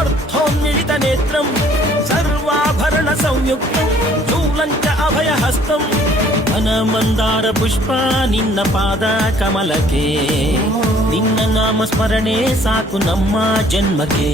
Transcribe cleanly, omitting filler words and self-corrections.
అర్థోన్మిళిత నేత్రం సర్వాభరణ సంయుక్తం చూలంచ అభయహస్తం వనమందార పుష్ప నిన్న పాద కమలకే నిన్న నామ స్మರಣೆ ಸಾಕು ನಮ್ಮ ಜನ್ಮಕ್ಕೆ